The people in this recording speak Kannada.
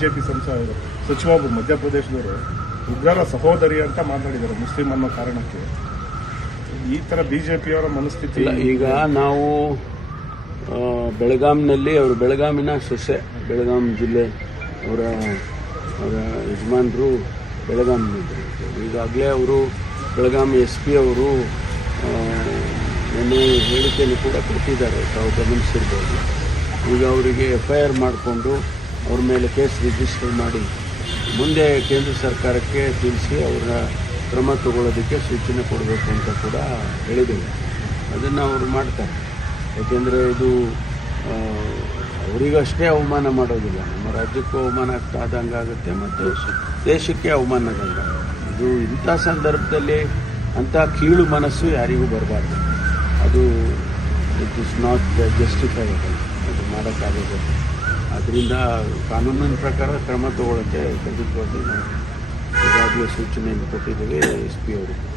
ಬಿಜೆಪಿ ಸಚಿವರು ಮಧ್ಯಪ್ರದೇಶದವರು ಉಗ್ರರ ಸಹೋದರಿ ಅಂತ ಮಾತಾಡಿದ್ದಾರೆ ಮುಸ್ಲಿಂ ಅನ್ನೋ ಕಾರಣಕ್ಕೆ. ಈ ತರ ಬಿಜೆಪಿಯವರ ಮನಸ್ಥಿತಿ. ಈಗ ನಾವು ಬೆಳಗಾಂನಲ್ಲಿ ಅವರು ಬೆಳಗಾಮಿನ ಸೊಸೆ, ಬೆಳಗಾಂ ಜಿಲ್ಲೆ ಅವರ ಯಜಮಾನರು ಬೆಳಗಾಂನಿದ್ದರು. ಈಗಾಗಲೇ ಅವರು ಬೆಳಗಾಂ SP ಅವರು ನಿನ್ನೆ ಹೇಳಿಕೆಯನ್ನು ಕೂಡ ಕೊಟ್ಟಿದ್ದಾರೆ, ತಾವು ಗಮನಿಸಿರ್ಬೋದು. ಈಗ ಅವರಿಗೆ FIR ಮಾಡಿಕೊಂಡು ಅವ್ರ ಮೇಲೆ ಕೇಸ್ ರಿಜಿಸ್ಟರ್ ಮಾಡಿ ಮುಂದೆ ಕೇಂದ್ರ ಸರ್ಕಾರಕ್ಕೆ ತಿಳಿಸಿ ಅವರ ಕ್ರಮ ತಗೊಳ್ಳೋದಕ್ಕೆ ಸೂಚನೆ ಕೊಡಬೇಕು ಅಂತ ಕೂಡ ಹೇಳಿದ್ದೇವೆ. ಅದನ್ನು ಅವರು ಮಾಡ್ತಾರೆ. ಯಾಕೆಂದರೆ ಇದು ಅವರಿಗಷ್ಟೇ ಅವಮಾನ ಮಾಡೋದಿಲ್ಲ, ನಮ್ಮ ರಾಜ್ಯಕ್ಕೂ ಅವಮಾನ ಆದಂಗೆ ಆಗುತ್ತೆ ಮತ್ತು ದೇಶಕ್ಕೆ ಅವಮಾನದಂಗೆ. ಇದು ಇಂಥ ಸಂದರ್ಭದಲ್ಲಿ ಅಂಥ ಕೀಳು ಮನಸ್ಸು ಯಾರಿಗೂ ಬರಬಾರ್ದು. ಅದು ಇಟ್ ಇಸ್ ನಾಟ್ ಜಸ್ಟಿಫೈಬಲ್, ಅದು ಮಾಡೋಕ್ಕಾಗೋದು. ಆದ್ದರಿಂದ ಕಾನೂನಿನ ಪ್ರಕಾರ ಕ್ರಮ ತಗೊಳ್ಳೋಕ್ಕೆ ಖಂಡಿತವಾಗಿ ನಾವು ಈಗಾಗಲೇ ಸೂಚನೆಯನ್ನು ಕೊಟ್ಟಿದ್ದೇವೆ SP ಅವರಿಗೆ.